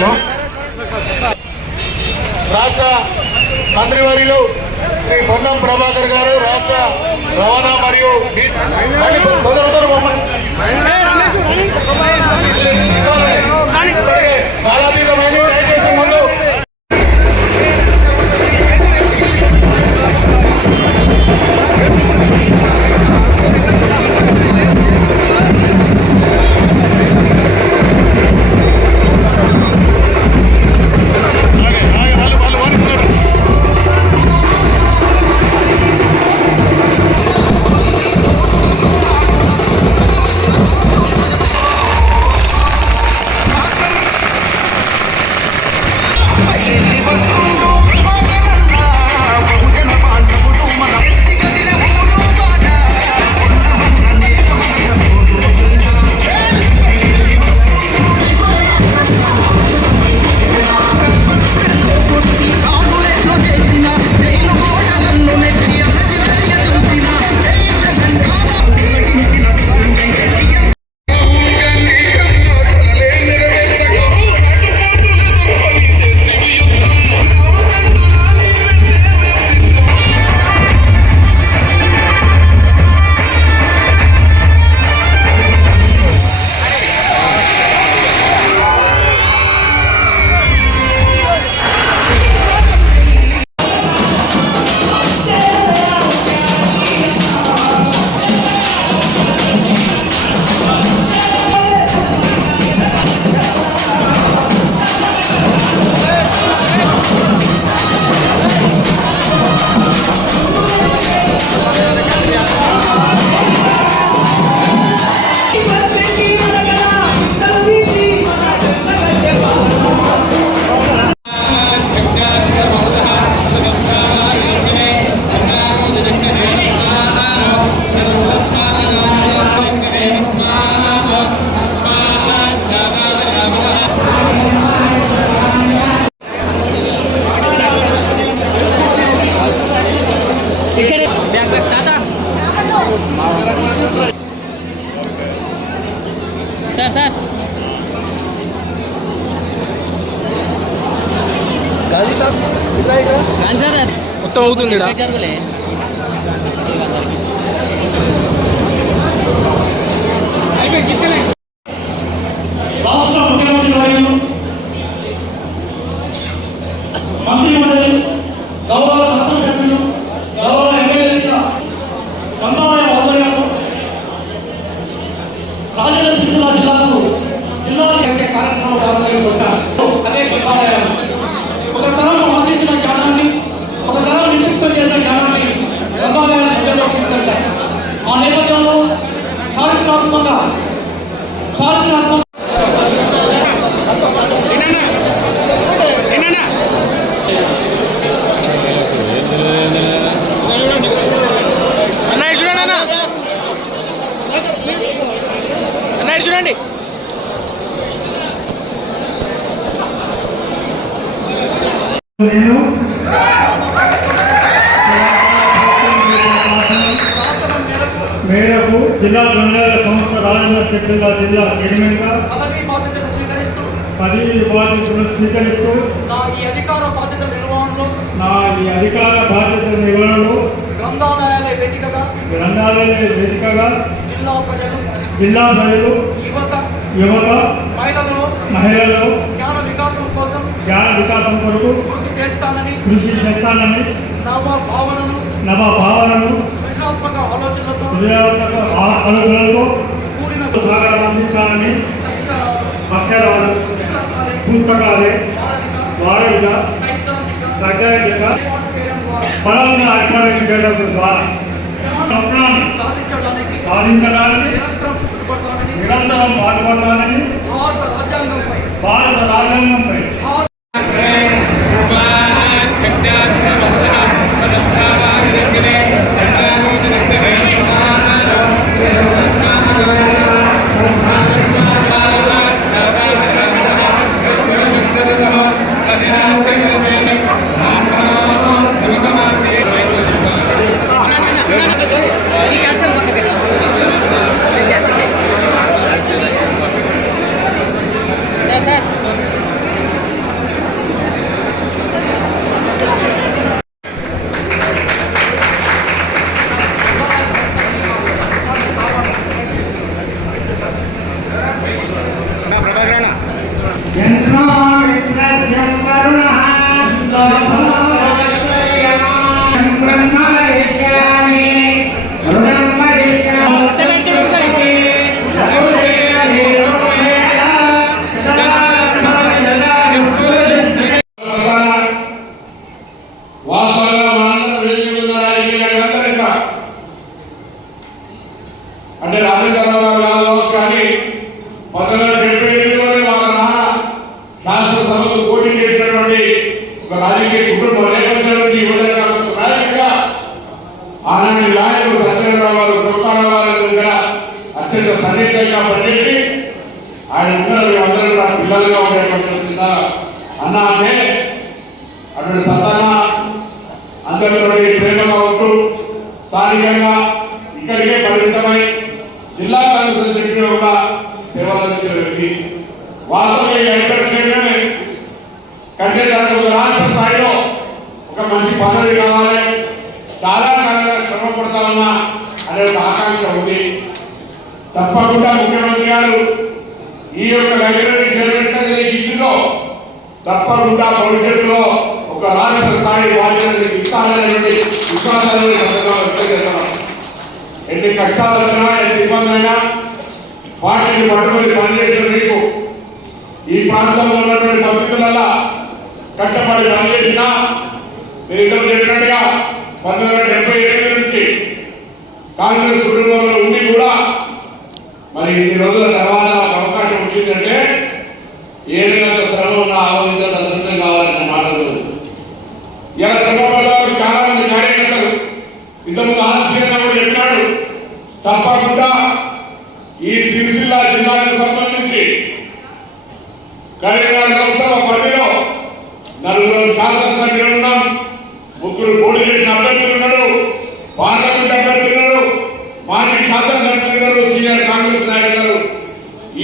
Hello రాష్ట్ర మంత్రివర్యులు శ్రీ పొన్నం ప్రభాకర్ గారు రాష్ట్ర రవాణా మరియు కాలాతీతమైన దయచేసి ముందు సార్ మొత్తం అవుతుంది రాష్ట్ర ముఖ్యమంత్రి వర్యులు మంత్రిమండలి గౌరవ శాసనసభ్యులు గౌరవ ఎమ్మెల్యేల కందాయ ఆధ్వర్యంలో రాజన్న సిరిసిల్ల జిల్లాకు జిల్లా కార్యక్రమంలో భాగంగా అనేక విధానాలు ఒక తరం ఆర్జించిన జ్ఞానాన్ని ఒక తరం నిక్షిప్తం చేసిన జ్ఞానాన్ని గ్రంథాలయాల ప్రజల్లోకి తీసుకెళ్తాయి. ఆ నేపథ్యంలో చారిత్రాత్మక చూడండి మేరకు జిల్లా గ్రంథాలయ సంస్థ రాజన్న సిరిసిల్ల జిల్లా చైర్మన్గా పదవీ బాధ్యతలు స్వీకరిస్తూ నా ఈ అధికార బాధ్యత నిర్వహణలో గ్రంథాలయాల వేదికగా జిల్లా ప్రజలు యువత మహిళలు జ్ఞాన వికాసం కొరకు కృషి చేస్తానని నవ భావనను సృజనాత్మక ఆలోచనలతో కూడిన సహకారం అందిస్తానని అక్షరాలు పుస్తకాలే వారిక సైద్ధాంతిక పరాలను ఏర్పాటు చేయడం ద్వారా స్వప్నాన్ని సాధించడానికి నిరంతరం పాటుపడాలని భారత రాజ్యాంగంపై అంటే రాజేంద్రరావు గారు కావచ్చు కానీ 1978లోనే వాళ్ళ నాన్న శాసనసభకు పోటీ చేసినటువంటి ఒక రాజకీయ కుటుంబం నేపథ్యం నుంచి యువజన నాయకుడిగా ఆనాటి నాయకుడు సత్యనారాయణ గారు కృపారావు గారి దగ్గర అత్యంత సన్నిహితంగా పనిచేసి ఆయన ముందర మేమందరం కూడా పిల్లలుగా ఉండేటువంటి అన్న అంటే అటువంటి సత్తాన అందరితో ప్రేమగా ఉంటూ స్థానికంగా ఇక్కడికే పరిమితమై జిల్లా కాంగ్రెస్ అధ్యక్షుడు కూడా సేవలు అందించిన వ్యక్తి. వాస్తవంగా ఎక్కడ కంటే తనకు రాష్ట్ర స్థాయిలో ఒక మంచి పదవి కావాలి, చాలా కాలంగా శ్రమ పడతా ఉన్నా అనే ఒక ఆకాంక్ష ఉంది. తప్పకుండా ముఖ్యమంత్రి గారు ఈ యొక్క లైబ్రరీ చైర్మన్ ఇచ్చిందో తప్పకుండా భవిష్యత్తులో ఒక రాష్ట్ర స్థాయి బాధ్యతలు ఇస్తారనేటువంటి విశ్వాసాన్ని వ్యక్తం చేస్తున్నాం. ఎన్ని కష్టాలు వచ్చినా ఎన్ని ఇబ్బంది అయినా పార్టీని పట్టుకొని పనిచేసిన మీకు ఈ ప్రాంతంలో ఉన్నటువంటి పరిస్థితులలో కష్టపడి పనిచేసినా మీరు ఇద్దరు చెప్పినట్టుగా 1978 నుంచి కాంగ్రెస్ కుటుంబంలో ఉండి కూడా మరి ఇన్ని రోజుల తర్వాత అవకాశం వచ్చిందంటే ఏ విధంగా శ్రమ ఉన్న ఆలోచించాలి అదృష్టం కావాలనే మాటలు ఇలా శ్రమపడ్డారు చాలా మంది కార్యకర్తలు. ఇంతకుముందు ఆలస్యంగా కూడా చెప్పినాడు. తప్పకుండా ఈ సిరిసిల్ల జిల్లాకు సంబంధించి కరీంనగర్ లోక్సభ పరిధిలో 4 శాసనసభ్యులు ఉన్నాం, 3 పోటీ చేసిన అభ్యర్థులు ఉన్నాడు, పార్లమెంట్ అభ్యర్థులు ఉన్నాడు, మాజీ శాసనసభ్యులు, సీనియర్ కాంగ్రెస్ నాయకులు.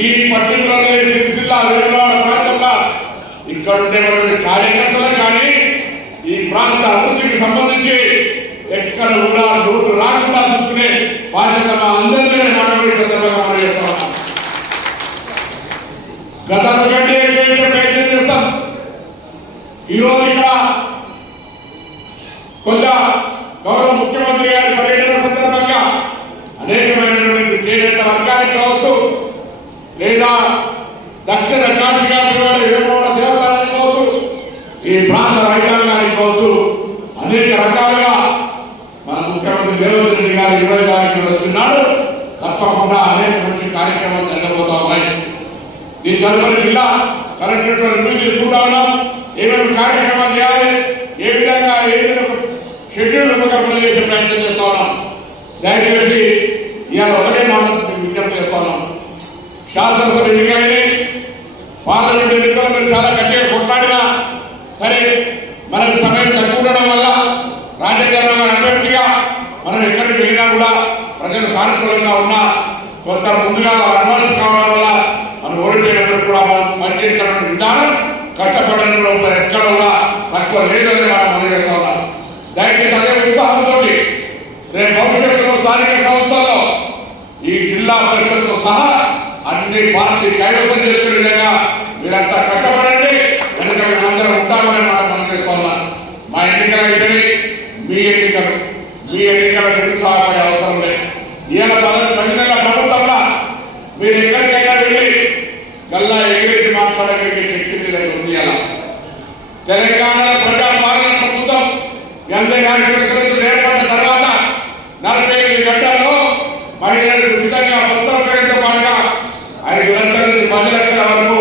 ఈ పర్టికులర్ సిరిసిల్ల వేములవాడ ప్రాంతంలో ఇక్కడ ఉండేటువంటి కార్యకర్తలు కానీ ఈ ప్రాంత అభివృద్ధికి సంబంధించి ఎక్కడ కూడా నోటు రాకుండా చూసుకునే బాధ్యత మా అందరికీ మాట్లాడే సందర్భంగా మనం చేస్తాం. గతంలో కంటే ప్రయత్నం చేస్తాం. ఈరోజు ఇక్కడ కొంత గౌరవ ముఖ్యమంత్రి గారి పర్యటన సందర్భంగా అనేకమైనటువంటి చేనేత వర్గానికి కావచ్చు, లేదా దక్షిణ కాశీగా వేములవాడ దేవతానికి కావచ్చు, ఈ ప్రాంత రైతాంగానికి కావచ్చు, అనేక రకాలుగా మన ముఖ్యమంత్రి రేవంత్ రెడ్డి గారు 20 తారీఖున వచ్చినాడు. తప్పకుండా అనేక మంచి కార్యక్రమాలు జరగబోతా ఉన్నాయి. ఈ తదుపరి జిల్లా కలెక్టరేట్ రివ్యూ తీసుకుంటా ఉన్నాం. ఏమేమి కార్యక్రమాలు చేయాలి, ఏ విధంగా షెడ్యూల్ రూపకల్పన చేసే ప్రయత్నం చేస్తా ఉన్నాం. దయచేసి ఇవాళ ఒకటే మాట విజ్ఞప్తి చేస్తా ఉన్నాం. శాసనసభ ఎన్నికలని పార్లమెంట్ ఎన్నికలు మీరు చాలా గట్టిగా కొట్లాడినా సరే మనకు సమయం తక్కువ ఉండడం వల్ల రాజకీయ అభ్యర్థిగా మనం ఎక్కడికి వెళ్ళినా కూడా ప్రజలు సానుకూలంగా ఉన్నా కొంత ముందుగా అడ్వాన్స్ కావడం వల్ల మనం ఓడిపోయినప్పుడు కూడా మనం పనిచేసినటువంటి విధానం కష్టపడడంలో ఎక్కడ కూడా తక్కువ లేదని మనం చేస్తా ఉన్నాం. దయచేసి అదే ఉత్సాహంతో రేపు భవిష్యత్తులో స్థానిక సంస్థల్లో ఈ జిల్లా పరిషత్తో సహా అన్ని పార్టీ కైవసం చేసుకునే విధంగా మీరంతా కష్టపడండి. కనుక మేమందరం ఉంటామని మాట మనం చేస్తా ఉన్నాం. మా ఎన్నికలు అయిపోయి మీ ఎన్నికల నిరుత్సాహపడే అవసరం లేదు. ఇవాళ 10 నెలల ప్రభుత్వంలో మీరు ఎక్కడికైనా వెళ్ళి గల్లా ఎగిరెత్తి మాట్లాడగలిగే శక్తి మీద ఉంది. అలా తెలంగాణ ప్రజాపాలన ప్రభుత్వం ఏర్పడిన తర్వాత 45 గంటల్లో మహిళలకు ఉచితంగా బస్సు సౌకర్యంతో పాటుగా 5 లక్షల నుంచి 10 లక్షల వరకు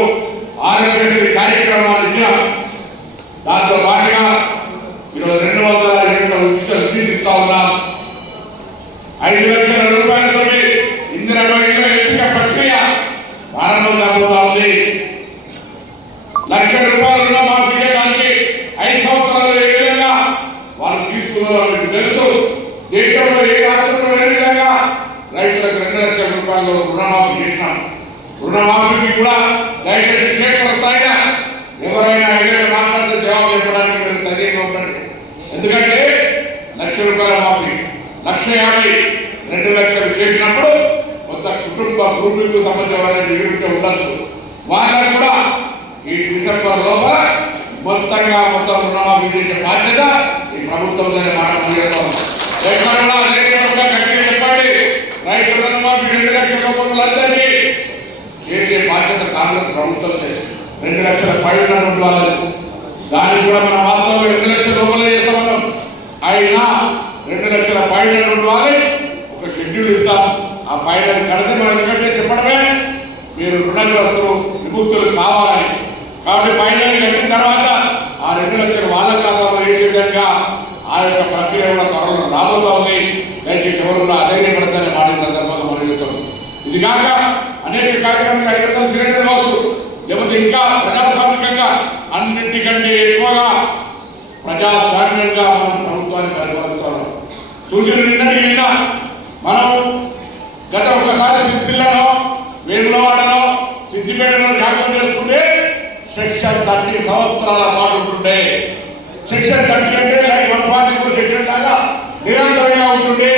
ఆరోగ్యశ్రీ కార్యక్రమాలు ఇచ్చాం. దాంతో పాటుగా ఈరోజు 200 యూనిట్ల ఉచిత విద్యుత్ ఇస్తా ఉన్నాం. 5 లక్షల రూపాయలతో ఇందిరమ్మ ఇళ్ల ఎంపిక ప్రక్రియ ప్రారంభం కాబోతా ఉంది. 1 లక్ష రూపాయలు రుణమాఫీ చేయడానికి 5 సంవత్సరాలు ఏ విధంగా వాళ్ళు తీసుకున్నారో మీకు తెలుసు. దేశంలో ఏ రాష్ట్రంలో ఏ విధంగా రైతులకు 2 లక్షల రూపాయలు రుణమాఫీ చేసినాం. రుణమాఫీకి కూడా దయచేసి క్షేత్ర స్థాయిగా ఎవరైనా ఏదైనా మాట్లాడితే జవాబు చెప్పడానికి మీరు తగిన ఉండండి. ఎందుకంటే 1 లక్ష రూపాయల మాఫీ 1,50,000 2 లక్షలు చేసినప్పుడు కొంత కుటుంబ భూమికి సంబంధించి ఎవరైనా మిగిలింటే ఉండొచ్చు. వాళ్ళకు కూడా ఈ డిసెంబర్ లోపల మొత్తం రుణమాఫీ చేసే బాధ్యత ఈ ప్రభుత్వం మాట ముందుకెళ్తాం. ఎక్కడ కూడా అదేవిధంగా గట్టిగా చెప్పండి, రైతు రుణమాఫీ 2 లక్షల రూపాయలందరినీ చేసే బాధ్యత కాంగ్రెస్ ప్రభుత్వం చేసింది. 2 లక్షల పైన వాళ్ళకు దానికి కూడా మన వాస్తవంలో 2 లక్షల రూపాయలు చేస్తామన్నాం. అయినా 2 లక్షల పైన వాళ్ళు ఒక షెడ్యూల్ ఇస్తాం. ఆ పైన కడితే మనం ఎందుకంటే చెప్పడమే మీరు రుణగ్రస్తులు విముక్తులు కావాలని. కాబట్టి పైన కట్టిన తర్వాత ఆ 2 లక్షల వాళ్ళ ఖాతాలో వేసే విధంగా ఆ యొక్క ప్రక్రియ కూడా త్వరలో రాబోతోంది. దయచేసి ఎవరు కూడా అధైర్యపడతారని మాట సందర్భంగా మనం చెప్తాం. ఇది కాక అనేక కార్యక్రమాలు 500 సిలిండర్ కావచ్చు, లేకపోతే ఇంకా ప్రజాస్వామికంగా అన్నింటికంటే ఎక్కువగా ప్రజాస్వామ్యంగా మనం ప్రభుత్వాన్ని పరిపాలిస్తున్నాం. చూసిన నిన్న మనం గత ఒక్కసారి సిరిసిల్లలో, వేములవాడలో, సిద్దిపేటలో జ్ఞాపకం చేసుకుంటే సెక్షన్ 30 సంవత్సరాల పాటు ఉంటుండే. సెక్షన్ 30 అంటే లైక్ 144 సెక్షన్ లాగా నిరంతరంగా ఉంటుండే.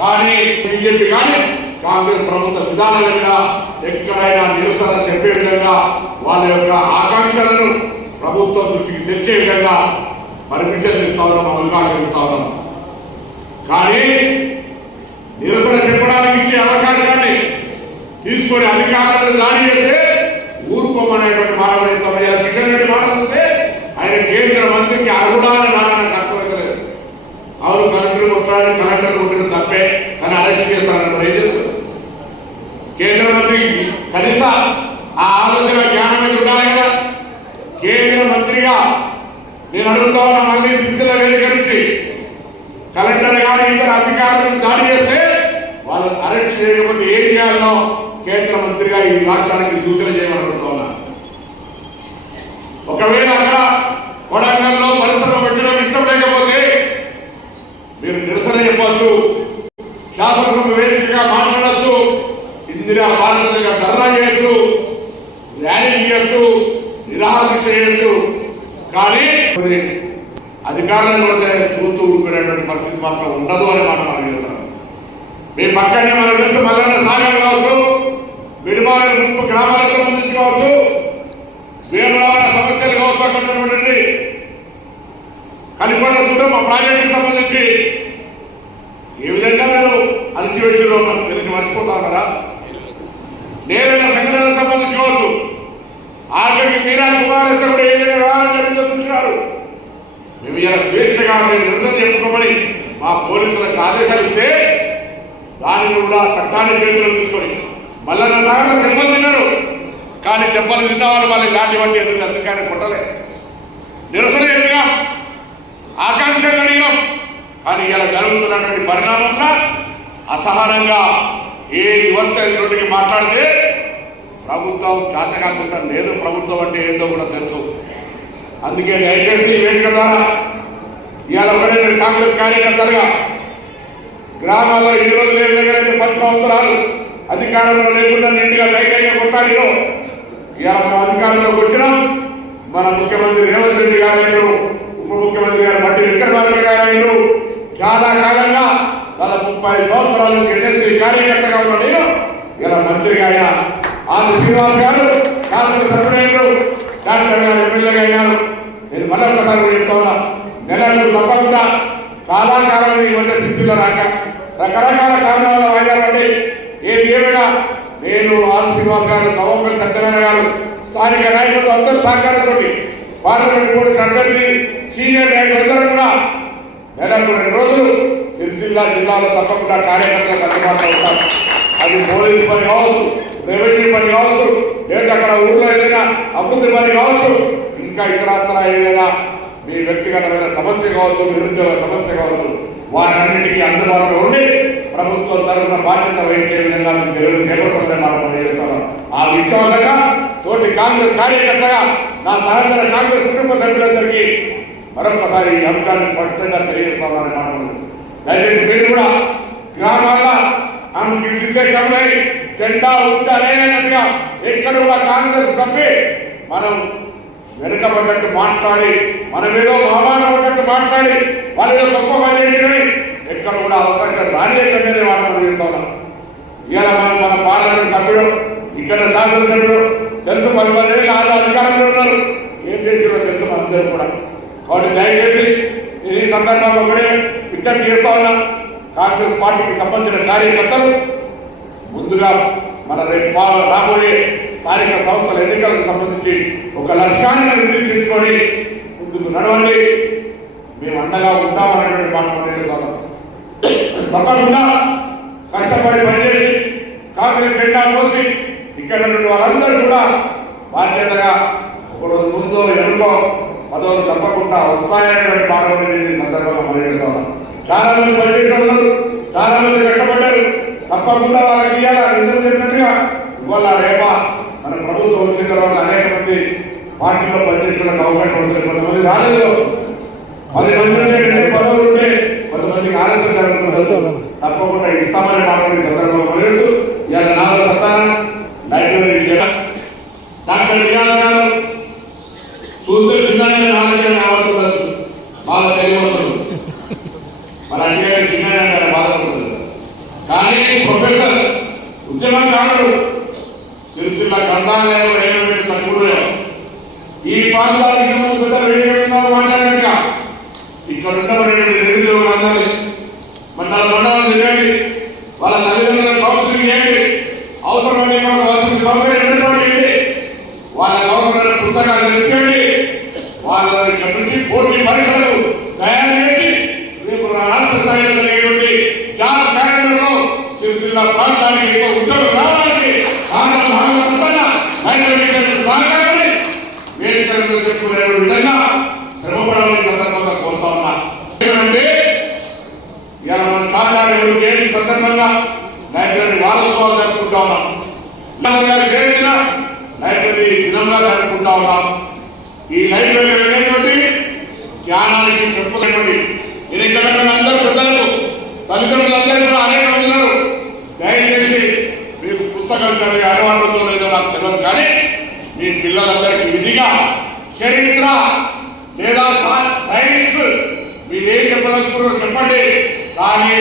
కానీ బీజేపీ కానీ కాంగ్రెస్ ప్రభుత్వ విధానంగా ఎక్కడైనా నిరసన చెప్పే విధంగా వాళ్ళ యొక్క ఆకాంక్షలను ప్రభుత్వం దృష్టికి తెచ్చే విధంగా పర్మిషన్ ఇస్తా ఉన్నాం, అవకాశం ఇస్తా ఉన్నాం. కానీ నిరసన చెప్పడానికి ఇచ్చే అవకాశాన్ని తీసుకొని అధికారులను దాడి చేస్తే ఊరుకోమనేటువంటి మాట కిషన్ రెడ్డి మాట్లాడితే ఆయన కేంద్ర మంత్రికి అర్హుడాలని మాట నాకు అర్థమవుతలేదు. అవును, కలెక్టర్ కొట్టాలని కలెక్టర్ కొట్టిన తప్పే, కానీ అరెస్ట్ చేస్తారని ఏం చెప్తారు? కేంద్ర మంత్రికి కనీస ఆ ఆలోచన జ్ఞానం మీద ఉండాలి కదా. కేంద్ర మంత్రిగా నేను అడుగుతా ఉన్న మళ్ళీ సిరిసిల్ల వేదిక నుంచి కలెక్టర్ గారు ఇతర అధికారులను దాడి చేస్తే వాళ్ళని అరెస్ట్ చేయకపోతే ఏం చేయాలనో కేంద్ర మంత్రిగా ఈ రాష్ట్రానికి సూచన చేయమనుకుంటున్నా. ఒకవేళ అక్కడ కొడంగల్లో పరిశ్రమ పెట్టడం ఇష్టం లేకపోతే మీరు నిరసన చెప్పవచ్చు, శాసనసభ వేదికగా మాట్లాడచ్చు, ఇందిరా భారతగా ధర్నా చేయొచ్చు, ర్యాలీ చేయొచ్చు, నిరాహార చేయొచ్చు. కానీ అధికారులను కూడా చూస్తూ ఊరుకునేటువంటి పరిస్థితి మాత్రం ఉండదు అని మాట మనం చెప్తాం. మీ పక్కనే మన తెలుసు మల్లన్న సాగర్ కావచ్చు, విడిమాల ముప్పు గ్రామాలకు సంబంధించి కావచ్చు, వేములవాడ సమస్యలు కావచ్చు, అక్కడ ఉన్నటువంటి కలికొండ చూడడం మా ప్రాజెక్టుకి సంబంధించి ఏ విధంగా మీరు అణచివేసిలో తెలిసి మర్చిపోతాం కదా. నేరైన సంఘటనలకు సంబంధించి కావచ్చు, ఆఖరికి మీరా కుమారేశ్వర కూడా ఏదైనా వ్యవహారం జరిగిందో చూసినారు. మేము ఇలా స్వేచ్ఛగా మేము నిరసన చెప్పుకోమని మా పోలీసులకు ఆదేశాలు ఇస్తే దానిని కూడా చట్టాన్ని చేతుల్లో తీసుకొని మల్లన్న సాగర్ దెబ్బలు తిన్నారు. కానీ దెబ్బలు తిన్న వాళ్ళు వాళ్ళని లాంటి వంటి ఎదురు అధికారిని కొట్టలే. నిరసన చెప్పినాం, ఆకాంక్షలు అడిగినాం. కానీ ఇలా జరుగుతున్నటువంటి పరిణామంగా అసహనంగా ఏ వ్యవస్థ ఎదురుడికి మాట్లాడితే ప్రభుత్వం చేత కాకుండా లేదు. ప్రభుత్వం అంటే ఏందో కూడా తెలుసు. అందుకే దయచేసి వేదిక ద్వారా ఇవాళ ఒకటే మీరు కాంగ్రెస్ కార్యకర్తలుగా గ్రామాల్లో ఈ రోజు ఏ విధంగా 10 సంవత్సరాలు అధికారంలో లేకుండా నిండుగా ధైర్యంగా కొట్టాడిలో ఇవాళ మనం అధికారంలోకి వచ్చినాం. మన ముఖ్యమంత్రి రేవంత్ రెడ్డి గారు, ఉప ముఖ్యమంత్రి గారు బట్టి విక్రమార్క గారు చాలా కాలంగా గత 30 సంవత్సరాల నుంచి ఎన్ఎస్సీ కార్యకర్తగా ఉన్న నేను ఇలా మంత్రిగా అయినా, ఆంధ్ర శ్రీనివాస్ గారు కాంగ్రెస్ సభ్యులు డాక్టర్ గారు ఎమ్మెల్యేగా అయినారు. నేను మళ్ళొకసారి చెప్తా ఉన్నా, నెలలు తప్పకుండా కాలాకాలం ఈ మధ్య స్థితిలో రాక రకరకాల కారణాల వాయిదా పడి ఏది ఏమైనా నేను ఆంధ్ర శ్రీనివాస్ గారు, నవంబర్ సత్యనారాయణ గారు, స్థానిక నాయకులు అందరూ సహకారంతో పార్లమెంట్ బోర్డు సభ్యులు, సీనియర్ నాయకులందరూ కూడా నెలకు 2 రోజులు సిరిసిల్ల జిల్లాలో తప్పకుండా కార్యకర్తలకు అందుబాటులో ఉంటారు. అది పోలీసు పని కావచ్చు, రెవెన్యూ పని కావచ్చు, లేదా అక్కడ ఊళ్ళో ఏదైనా అభివృద్ధి పని కావచ్చు, ఇంకా ఇతరత్ర ఏదైనా మీ వ్యక్తిగతమైన సమస్య కావచ్చు, నిరుద్యోగ సమస్య కావచ్చు, వాటన్నిటికీ అందుబాటులో ఉండి ప్రభుత్వం తరఫున బాధ్యత వహించే విధంగా మీకు చేపట్టడం మనం చేస్తున్నాం. ఆ విశ్వాసంగా తోటి కాంగ్రెస్ కార్యకర్తగా నా సహచర కాంగ్రెస్ కుటుంబ సభ్యులందరికీ మరొకసారి ఈ అంశాన్ని స్పష్టంగా తెలియజేస్తామని మనం దయచేసి మీరు కూడా గ్రామాల కమలై జెండా ఉంచాలనేట్టుగా ఎక్కడ కూడా కాంగ్రెస్ తప్పి మనం వెనుకబడ్డట్టు మాట్లాడి, మనం ఏదో అవమానం పడ్డట్టు మాట్లాడి వాళ్ళు ఏదో గొప్ప పని చేసినవి ఎక్కడ కూడా అవకాశం రానికంటే మనం చెప్తున్నాం. ఇవాళ మన పార్లమెంట్ సభ్యుడు, ఇక్కడ శాసనసభ్యుడు తెలుసు 10 ఏళ్ళు అధికారంలో ఉన్నారు. ఏం చేసిరో తెలుసు మనం. అందరూ కూడా. కాబట్టి దయచేసి ఈ సందర్భంగా కూడా విజ్ఞప్తి చేస్తా ఉన్నాం, కాంగ్రెస్ పార్టీకి సంబంధించిన కార్యకర్తలు ముందుగా మన రేపు రాబోయే స్థానిక సంస్థల ఎన్నికలకు సంబంధించి ఒక లక్ష్యాన్ని నిర్దేశించుకొని ముందుకు నడవండి. మేము అండగా ఉంటామనేటువంటి మాట మనం తప్పకుండా కష్టపడి పనిచేసి కాంగ్రెస్ జెండా మోసి ఇక్కడ నుండి వాళ్ళందరూ కూడా బాధ్యతగా ఒకరోజు ముందో ఎనుకో పదవులు తప్పకుండా వస్తాయనేటువంటి మాటలు నేను సందర్భంగా పనిచేస్తాను. చాలా మంది పనిచేస్తున్నారు, చాలా మంది కష్టపడ్డారు, తప్పకుండా వాళ్ళకి ఇవ్వాలి. ఎందుకు చెప్పినట్టుగా ఇవాళ రేపా మన ప్రభుత్వం వచ్చిన తర్వాత అనేక మంది పార్టీలో పనిచేయడానికి అవకాశం ఉంటుంది. కొంతమంది రాలేదు, 10 మంది ఉంటే 2 పదవులు ఉంటే కొంతమందికి ఆలస్యం జరుగుతుంది. తప్పకుండా ఇస్తామనే మాట్లాడి సందర్భంగా లేదు. ఇవాళ నాలుగు సత్తానం లైబ్రరీ డాక్టర్ విజయాల గారు చూస్తే చిన్న నాలుగే రావట్లేదు, బాగా తెలియవస్తుంది. మన అడిగే చిన్న బాధపడుతుంది. కానీ ప్రొఫెసర్ ఉద్యమకారుడు సిరిసిల్ల గ్రంథాలయంలో ఏమైనా తక్కువ ఈ ప్రాంతానికి మాట్లాడినట్టుగా ఇక్కడ ఉన్నటువంటి నిరుద్యోగులందరినీ మండలం తిరగండి, వాళ్ళ తల్లిదండ్రులకు కౌన్సిలింగ్ చేయండి, అవసరమైన వసతి సౌకర్యం ఏర్పాటు చేయండి, వాళ్ళకి అవసరమైన పుస్తకాలు తెప్పించండి, వాళ్ళ ఇక్కడ నుంచి పోటీ పరీక్షలు తయారు చేసి రేపు రాష్ట్ర స్థాయిలో జరిగేటువంటి జాబ్ క్యాలెండర్లో సిరిసిల్ల ప్రాంతానికి ఎక్కువ ఉద్యోగం రావాలని వేదికలను చెప్పుకునే విధంగా శ్రమపడాలని సందర్భంగా కోరుతా ఉన్నా. ఎందుకంటే ఇలా మన కాకినాడ గేట్ సందర్భంగా లైబ్రరీ వారోత్సవాలు జరుపుకుంటా ఉన్నాం. చేసిన లైబ్రరీ దినంగా జరుపుకుంటా ఉన్నాం. ఈ లైబ్రరీ అనేటువంటి జ్ఞానానికి పెంపుతున్నటువంటి నేను ఇక్కడ అందరూ పెద్దలకు తల్లిదండ్రులందరూ కూడా అనేక మంది ఉన్నారు. దయచేసి మీకు పుస్తకాలు చదివే అలవాటుతో లేదో నాకు తెలియదు, కానీ మీ పిల్లలందరికీ విధిగా చరిత్ర లేదా సైన్స్ మీరేం చెప్పదలుచుకున్నారో చెప్పండి, కానీ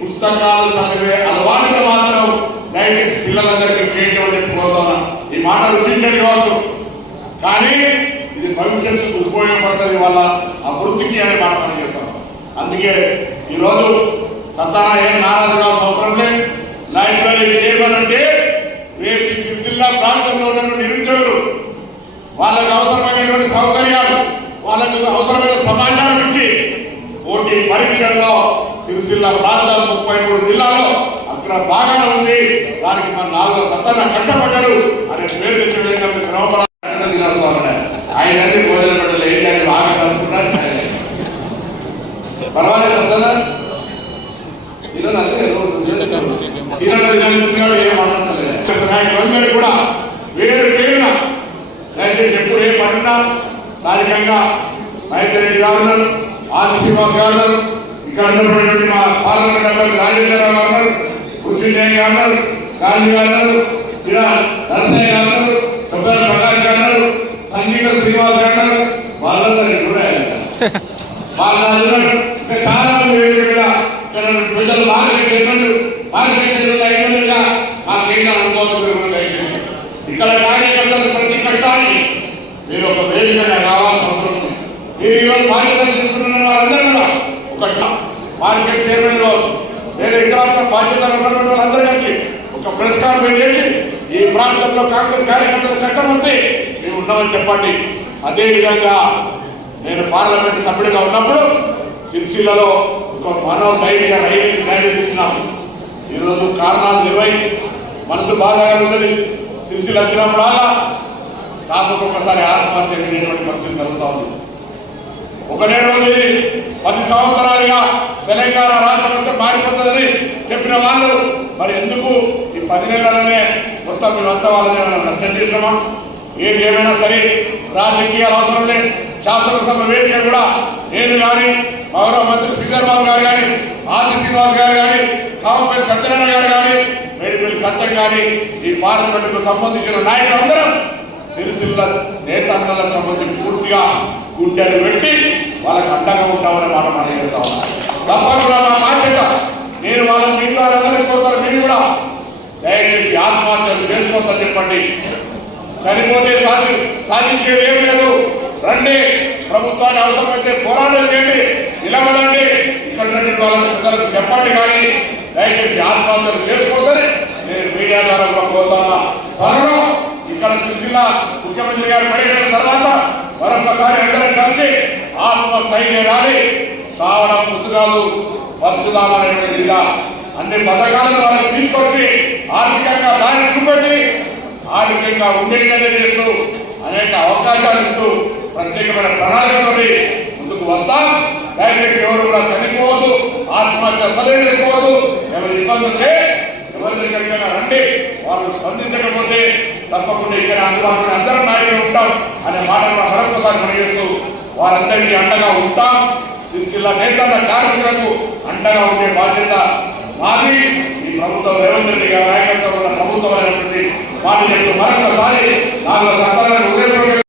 పుస్తకాలు చదివే అలవాటు మాత్రం దయచేసి పిల్లలందరికీ చేయటం కోరుతున్నా. ఈ మాట రుచించండి కావచ్చు, కానీ ఇది భవిష్యత్తుకు ఉపయోగపడుతుంది, వాళ్ళ అభివృద్ధికి అనే మాట మనం చెప్తాం. అందుకే ఈరోజు తన ఏం నారాజు కావాల్సిన అవసరం లేదు. లైబ్రరీ చేయమనంటే రేపు సిరిసిల్ల ప్రాంతంలో ఉన్న నిరుద్యోగులు వాళ్ళకు అవసరమైనటువంటి సౌకర్యాలు, వాళ్ళకు అవసరమైన సమాచారం ఇచ్చి పోటీ పరీక్షల్లో సిరిసిల్ల ప్రాంతం 33 జిల్లాలో అక్కడ బాగా ఉంది. దానికి మన 4 సత్తాన కష్టపడ్డాడు అనే పేరు తెచ్చే విధంగా మీరు క్రమపడాలి. ఆయన భోజనం పెట్టాలి, ఏం చేయాలి బాగా అనుకుంటున్నాడు. పర్వాలేదు కదా, ఏమంటున్నారు కూడా వేరు పేరున దయచేసి ఎప్పుడు ఏ పడినా స్థానికంగా రైతు గవర్నర్ ఆదిశ్రీనివాస్ గవర్నర్, ఇక్కడ ఉన్నటువంటి మా parliament member Rajendra Rao governor, Krishnaiah governor, Gandhi governor, ఇలా Narasaiah governor, Kobbari Prakash governor, Sangeetha Srinivas governor, వాళ్ళందరికీ కూడా వాళ్ళ చాలా మంది ఇక్కడ ప్రజలు మార్కెట్గా ఆ కేంద్ర అనుభవం దయచేసి ఇక్కడ కార్యకర్తలు ప్రతి కష్టాన్ని మీరు ఒక వేదికగా కావాల్సిన అవసరం ఉంది. మీరు ఈరోజు బాధ్యత తీసుకున్న వాళ్ళందరూ కూడా ఒక మార్కెట్ చైర్మన్ కావచ్చు లేదా ఇతర బాధ్యతలు ఉన్నటువంటి వాళ్ళందరూ కలిసి ఒక ప్రెస్ కాన్ఫరెన్స్ చేసి ఈ ప్రాంతంలో కాంగ్రెస్ కార్యకర్తలు కష్టపడితే మేము ఉన్నామని చెప్పండి. అదేవిధంగా నేను పార్లమెంట్ సభ్యుడిగా ఉన్నప్పుడు సిరిసిల్లలో ఒక మనోధైర్య రైలు ర్యాలీ తీసినాం. ఈరోజు కారణాలు నిర్వహి మనసు బాధగా ఉంటుంది. సిరిసిల్ల వచ్చినప్పుడల్లా కాకపోతే ఒకసారి ఆత్మహత్య జరిగినటువంటి పరిస్థితి జరుగుతూ ఉంది. ఒకటే రోజు 10 సంవత్సరాలుగా తెలంగాణ రాష్ట్రం మారిపోతుందని చెప్పిన వాళ్ళు మరి ఎందుకు ఈ 10 నెలలనే మొత్తం మేమంతా వాళ్ళని నష్టం చేసినామా? ఏది ఏమైనా సరే రాజకీయాలు అవసరం లేదు. శాసనసభ వేదిక కూడా నేను కానీ గౌరవ మంత్రి శ్రీధర్బాబు గారు కానీ ఆది శ్రీనివాస్ గారు కానీ కామపల్లి సత్యనారాయణ గారు కానీ మేడిపల్లి సత్యం కానీ ఈ పార్లమెంటుకు సంబంధించిన నాయకులందరం సిరిసిల్ల నేతన్నలకు సంబంధించి పూర్తిగా గుండెలు పెట్టి వాళ్ళకి అండగా ఉంటామని మాట మనం చెప్తా ఉన్నాం. తప్పకుండా నా బాధ్యత. నేను వాళ్ళ మీ వాళ్ళందరికీ కోరుతాను, మీరు కూడా దయచేసి ఆత్మహత్యలు చేసుకోవద్దని చెప్పండి. చనిపోతే సాధించేది ఏం లేదు. రండి ప్రభుత్వాన్ని అవసరమైతే పోరాటం చేయండి, నిలబడండి, ఇక్కడ ఉన్నటువంటి వాళ్ళకి చెప్పండి. కానీ దయచేసి ఆత్మహత్యలు చేసుకోవద్దని నేను మీడియా ద్వారా కూడా కోరుతున్నా. త్వరలో ఇక్కడ సిరిసిల్ల ముఖ్యమంత్రి గారు పర్యటన తర్వాత మరొకసారి అందరం కలిసి ఆత్మస్థైర్య ర్యాలీ సావడం పుస్తకాలు బతుకుదామనేటువంటిదిగా అన్ని పథకాలను వాళ్ళకి తీసుకొచ్చి ఆర్థికంగా దాన్ని చూపెట్టి ఆర్థికంగా ఉండేటట్టు చేస్తూ అనేక అవకాశాలు ఇస్తూ ప్రత్యేకమైన ప్రణాళికతో ముందుకు వస్తాం. దయచేసి ఎవరు కూడా చనిపోవద్దు, ఆత్మహత్య చదివి చేసుకోవద్దు. ఎవరు ఇబ్బంది ఉంటే ఎవరి దగ్గరికైనా రండి, వాళ్ళు స్పందించకపోతే తప్పకుండా ఇక్కడ అందుబాటులో అందరం నాయకులు ఉంటాం అనే మాటను మరొకసారి పనిచేస్తూ వారందరికీ అండగా ఉంటాం. సిరిసిల్ల నేతల కార్మికులకు అండగా ఉండే బాధ్యత మాది. ఈ ప్రభుత్వం రేవంత్ రెడ్డి గారి నాయకత్వంలో ప్రభుత్వం అనేటువంటి మాట చెప్తూ మరొకసారి 4 సంవత్సరాలకు